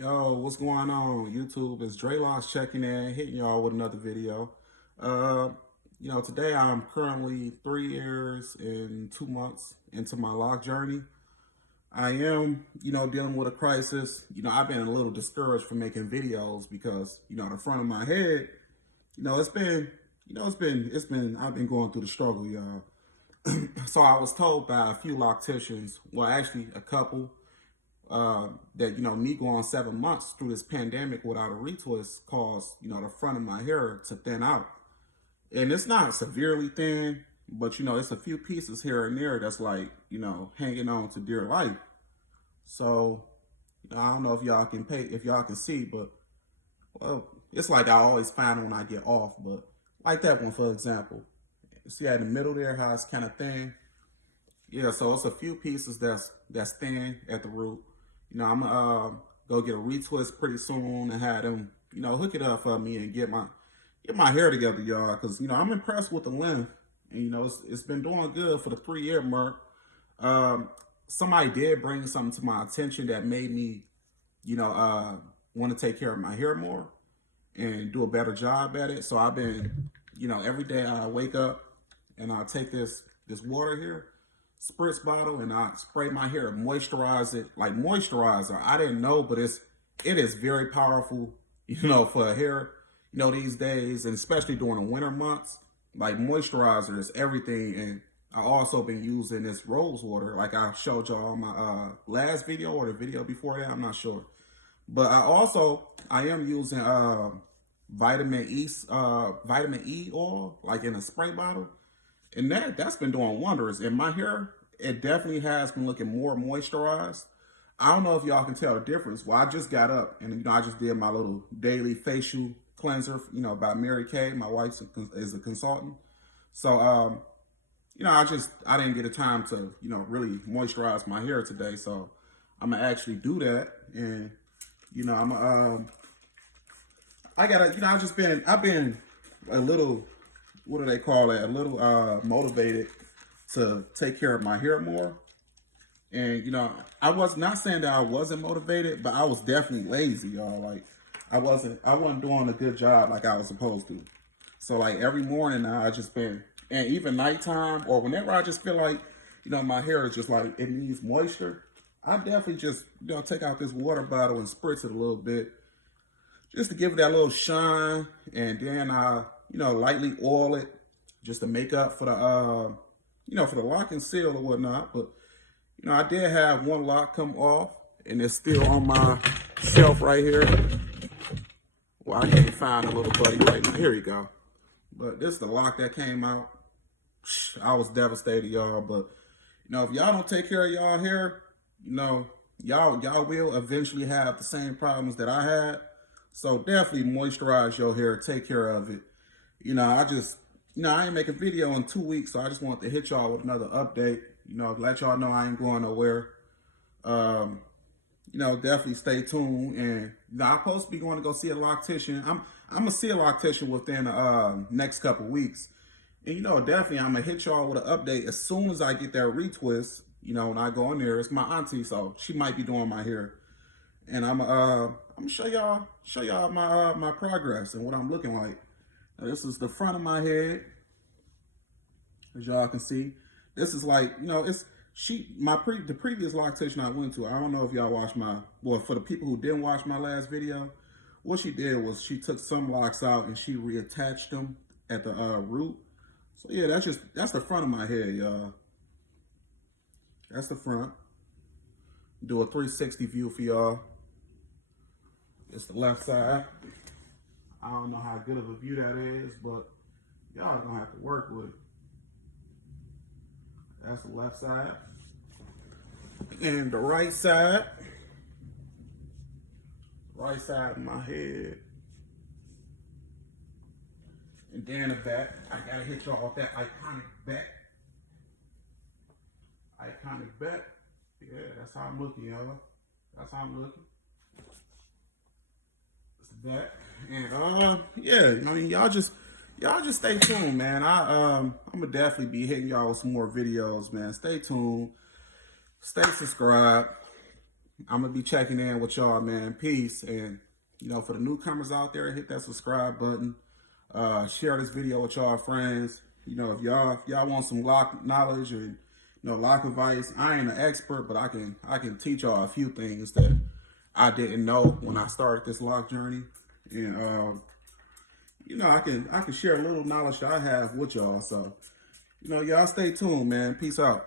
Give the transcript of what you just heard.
Yo, what's going on? YouTube is Dreadlock checking in, hitting y'all with another video. Uh, today I'm currently 3 years and 2 months into my lock journey. I am, dealing with a crisis. I've been a little discouraged from making videos because, the front of my head, it's been, I've been going through the struggle, y'all. So I was told by a few locticians, well, actually a couple, that me going 7 months through this pandemic without a retwist caused the front of my hair to thin out, and it's not severely thin, but it's a few pieces here and there that's like hanging on to dear life. So I don't know if y'all can see, but well, it's like I always find when I get off, but like that one for example. See in the middle there how it's kind of thin. Yeah, so it's a few pieces that's thin at the root. I'm gonna go get a retwist pretty soon and have them, hook it up for me and get my hair together, y'all. Cause I'm impressed with the length, and it's been doing good for the 3 year mark. Um, Somebody did bring something to my attention that made me, want to take care of my hair more and do a better job at it. So I've been, every day I wake up and I take this water here, spritz bottle, and I spray my hair, moisturize it like moisturizer. I didn't know, but it is very powerful, for hair, these days, and especially during the winter months. Like moisturizer is everything, and I also been using this rose water, like I showed y'all on my last video or the video before that. I'm not sure, but I am using vitamin E oil, like in a spray bottle, and that's been doing wonders. And my hair, it definitely has been looking more moisturized. I don't know if y'all can tell the difference. Well, I just got up and I just did my little daily facial cleanser, by Mary Kay. My wife is a consultant, so I didn't get a time to really moisturize my hair today. So I'm gonna actually do that, and I'm I gotta I've been a little, what do they call it? A little motivated to take care of my hair more. And I was not saying that I wasn't motivated, but I was definitely lazy, y'all. Like I wasn't doing a good job like I was supposed to. So like every morning now I just been, and even nighttime or whenever I just feel like, my hair is just like it needs moisture, I definitely just, take out this water bottle and spritz it a little bit just to give it that little shine, and then I, lightly oil it just to make up for the, for the lock and seal or whatnot. But I did have one lock come off, and it's still on my shelf right here. Well, I can't find a little buddy right now. Here you go. But this is the lock that came out. I was devastated, y'all. But if y'all don't take care of y'all hair, y'all will eventually have the same problems that I had. So definitely moisturize your hair, take care of it. I just, I ain't make a video in 2 weeks, so I just wanted to hit y'all with another update. Let y'all know I ain't going nowhere. Um, Definitely stay tuned. And I'm supposed to be going to go see a loctician. I'm gonna see a loctician within next couple weeks. And definitely I'm gonna hit y'all with an update as soon as I get that retwist. When I go in there, it's my auntie, so she might be doing my hair, and I'm gonna show y'all my progress and what I'm looking like. Now, this is the front of my head, as y'all can see. This is like, it's the previous loctician I went to. I don't know if y'all watched for the people who didn't watch my last video, what she did was she took some locks out and she reattached them at the root. So yeah, that's the front of my head, y'all. That's the front. Do a 360 view for y'all. It's the left side. I don't know how good of a view that is, but y'all gonna have to work with it. That's the left side. And the right side. Right side of my head. And then the back. I gotta hit y'all with that iconic back. Iconic back. Yeah, that's how I'm looking, y'all. That's how I'm looking. It's the back. And yeah, y'all just stay tuned, man. I'm gonna definitely be hitting y'all with some more videos, man. Stay tuned. Stay subscribed. I'm gonna be checking in with y'all, man. Peace. And you know, for the newcomers out there, hit that subscribe button. Share this video with y'all friends. You know, if y'all want some lock knowledge or lock advice, I ain't an expert, but I can teach y'all a few things that I didn't know when I started this lock journey. And I can share a little knowledge that I have with y'all. So, y'all stay tuned, man. Peace out.